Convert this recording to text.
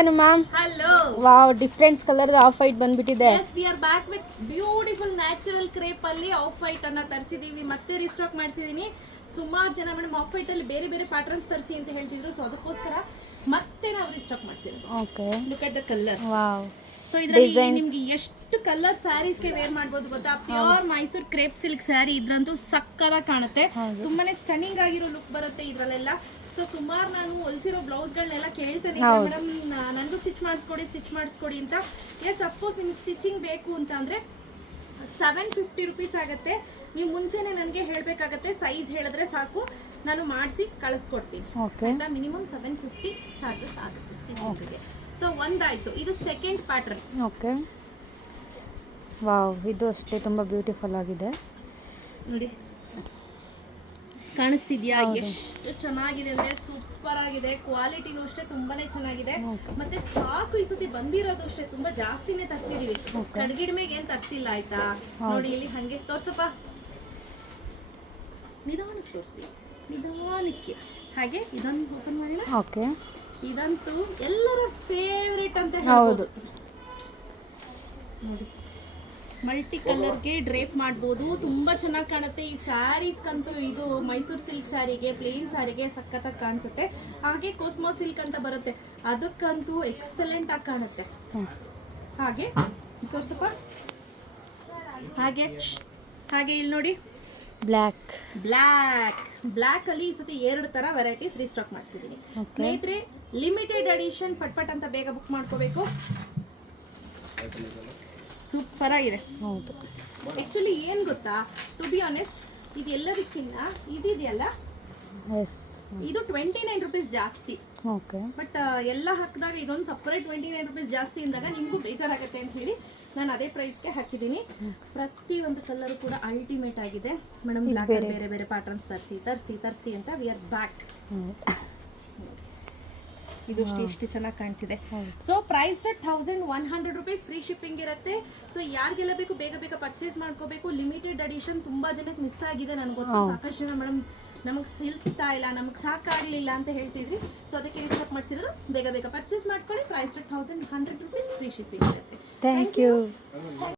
Anu ma'am. Hello. Wow, different colour of white ಬಂದ್ಬಿಟ್ಟಿದೆ. Yes, we are back with beautiful natural crepe ಅಲ್ಲಿ of white ಅನ್ನ ತರಿಸಿದೀವಿ, ಮತ್ತೆ restock ಮಾಡಿಸಿದೀನಿ. ಸುಮಾರು ಜನ madam of white ಅಲ್ಲಿ ಬೇರೆ ಬೇರೆ ಪ್ಯಾಟರ್ನ್ಸ್ ತರಿಸಿ ಅಂತ ಹೇಳ್ತಿದ್ರು, ಸೊ ಅದಕ್ಕೋಸ್ಕರ ಮತ್ತೆ ನಾವು ರೀಸ್ಟಾಕ್ ಮಾಡಿಸಿದ್ವಿ. Okay, look at the colour. Wow. So ಇದರಲ್ಲಿ ನಿಮ್ಗೆ ಎಷ್ಟು ಕಲರ್ ಸ್ಯಾರೀಸ್ಗೆ ವೇರ್ ಮಾಡ್ಬೋದು ಗೊತ್ತಾ? Pure Mysore crepe silk sari ಇದ್ರಂತೂ ಸಕ್ಕತ್ತಾಗಿ ಕಾಣುತ್ತೆ, ತುಂಬಾನೇ ಸ್ಟನ್ನಿಂಗ್ ಆಗಿರೋ ಲುಕ್ ಬರುತ್ತೆ ಇದ್ರಲ್ಲೆಲ್ಲ. ಸೊ ಸುಮಾರು ನಾನು ಹೊಲಿಸಿರೋ ಬ್ಲೌಸ್ಗಳನ್ನೆಲ್ಲ ಕೇಳ್ತೇನೆ, ಮೇಡಮ್ ನನಗೂ ಸ್ಟಿಚ್ ಮಾಡಿಸ್ಕೊಡಿ ಅಂತ. ಎಸ್, ಅಫ್ಕೋರ್ಸ್ ನಿಮ್ಗೆ ಸ್ಟಿಚಿಂಗ್ ಬೇಕು ಅಂತ ಅಂದರೆ 750 ರುಪೀಸ್ ಆಗುತ್ತೆ. ನೀವು ಮುಂಚೆನೇ ನನಗೆ ಹೇಳಬೇಕಾಗತ್ತೆ, ಸೈಜ್ ಹೇಳಿದ್ರೆ ಸಾಕು, ನಾನು ಮಾಡಿಸಿ ಕಳಿಸ್ಕೊಡ್ತೀನಿ ಅಂತ. ಮಿನಿಮಮ್ 750 ಚಾರ್ಜಸ್ ಆಗುತ್ತೆ ಸ್ಟಿಚಿಂಗ್ಗೆ. ಸೊ ಒಂದಾಯಿತು, ಇದು ಸೆಕೆಂಡ್ ಪ್ಯಾಟರ್ನ್. ಓಕೆ, ವಾವ್, ಇದು ಅಷ್ಟೇ ತುಂಬ ಬ್ಯೂಟಿಫುಲ್ ಆಗಿದೆ ನೋಡಿ, ಕಾಣಿಸ್ತಿದ್ಯಾ? ಎಷ್ಟು ಚೆನ್ನಾಗಿದೆ ಅಂದ್ರೆ ಸೂಪರ್ ಆಗಿದೆ. ಕ್ವಾಲಿಟಿನೂ ಅಷ್ಟೇ ತುಂಬಾನೇ ಚೆನ್ನಾಗಿದೆ. ಮತ್ತೆ ಸ್ಟಾಕ್ ಈ ಸತಿ ಬಂದಿರೋದು ಅಷ್ಟೇ ತುಂಬಾ ಜಾಸ್ತಿನೇ ತರಿಸಿದೀವಿ, ಕಡ್ಗಿಡ್ಮೆಗೆ ಏನ್ ತರಿಸಿಲ್ಲ ಆಯ್ತಾ. ನೋಡಿ ಇಲ್ಲಿ ಹಂಗೆ ತೋರ್ಸಪ್ಪ, ನಿಧಾನಕ್ಕೆ ತೋರಿಸಿ, ನಿಧಾನಕ್ಕೆ. ಹಾಗೆ ಇದನ್ನು ಓಪನ್ ಮಾಡೋಣ. ಓಕೆ, ಇದಂತೂ ಎಲ್ಲರ ಫೇವ್ರೇಟ್ ಅಂತ ಹೇಳ್ಬೋದು. ನೋಡಿ, ಮಲ್ಟಿ ಕಲರ್ಗೆ ಡ್ರೇಪ್ ಮಾಡ್ಬೋದು, ತುಂಬ ಚೆನ್ನಾಗಿ ಕಾಣುತ್ತೆ. ಈ ಸ್ಯಾರೀಸ್ಗಂತೂ ಇದು ಮೈಸೂರು ಸಿಲ್ಕ್ ಸ್ಯಾರಿಗೆ, ಪ್ಲೇನ್ ಸ್ಯಾರಿಗೆ ಸಖತ್ತಾಗಿ ಕಾಣಿಸುತ್ತೆ. ಹಾಗೆ ಕೋಸ್ಮೋ ಸಿಲ್ಕ್ ಅಂತ ಬರುತ್ತೆ, ಅದಕ್ಕಂತೂ ಎಕ್ಸಲೆಂಟ್ ಆಗಿ ಕಾಣುತ್ತೆ. ಹಾಗೆ ತೋರ್ಸಪ್ಪ, ಹಾಗೆ ಇಲ್ಲಿ ನೋಡಿ, ಬ್ಲ್ಯಾಕ್ ಅಲ್ಲಿ ಈ ಸತಿ 2 ತರ ವೆರೈಟೀಸ್ ರೀಸ್ಟಾಕ್ ಮಾಡ್ತಿದ್ದೀನಿ ಸ್ನೇಹಿತರೆ. ಲಿಮಿಟೆಡ್ ಎಡಿಷನ್, ಪಟ್ ಅಂತ ಬೇಗ ಬುಕ್ ಮಾಡ್ಕೋಬೇಕು. ಸೂಪರ್ ಆಗಿದೆ. ಹೌದು, ಆ್ಯಕ್ಚುಲಿ ಏನು ಗೊತ್ತಾ, ಟು ಬಿ ಆನೆಸ್ಟ್, ಇದು ಎಲ್ಲದಕ್ಕಿಂತ ಇದಿದೆಯಲ್ಲ, ಇದು 29 ರುಪೀಸ್ ಜಾಸ್ತಿ. ಓಕೆ, ಬಟ್ ಎಲ್ಲ ಹಾಕಿದಾಗ ಇದೊಂದು ಸಪ್ರೇಟ್ 29 ರುಪೀಸ್ ಜಾಸ್ತಿ ಅಂದಾಗ ನಿಮಗೂ ಬೇಜಾರಾಗುತ್ತೆ ಅಂತ ಹೇಳಿ ನಾನು ಅದೇ ಪ್ರೈಸ್ಗೆ ಹಾಕಿದ್ದೀನಿ. ಪ್ರತಿಯೊಂದು ಕಲರು ಕೂಡ ಅಲ್ಟಿಮೇಟ್ ಆಗಿದೆ ಮೇಡಮ್. ಬೇರೆ ಬೇರೆ ಪ್ಯಾಟರ್ನ್ಸ್ ತರಿಸಿ ಅಂತ ವಿ ಆರ್ ಬ್ಯಾಕ್. ಇದು ಇಷ್ಟು ಚೆನ್ನಾಗಿ ಕಾಣ್ತಿದೆ. So price 1100 rupees, free shipping ಇರುತ್ತೆ. ಸೊ ಯಾರಿಗೆಲ್ಲ ಬೇಕು ಬೇಗ ಪರ್ಚೇಸ್ ಮಾಡ್ಕೋಬೇಕು. ಲಿಮಿಟೆಡ್ ಎಡಿಷನ್ ತುಂಬಾ ಜನಕ್ಕೆ ಮಿಸ್ ಆಗಿದೆ, ನನಗೆ ಗೊತ್ತು. ಸಾಕಷ್ಟು ಜನ ಮೇಡಮ್ ನಮಗೆ ಸಿಲ್ತಾ ಇಲ್ಲ, ನಮಗೆ ಸಾಕಾಗಲಿಲ್ಲ ಅಂತ ಹೇಳ್ತಿದ್ರಿ. ಸೊ ಅದಕ್ಕೆ ರೀಸ್ಟಾಕ್ ಮಾಡಿಸಿರೋದು. ಬೇಗ ಪರ್ಚೇಸ್ ಮಾಡ್ಕೊಳ್ಳಿ. ಪ್ರೈಸ್ 1100 ರುಪೀಸ್, ಫ್ರೀ ಶಿಪ್ಪಿಂಗ್ ಇರುತ್ತೆ. Thank you.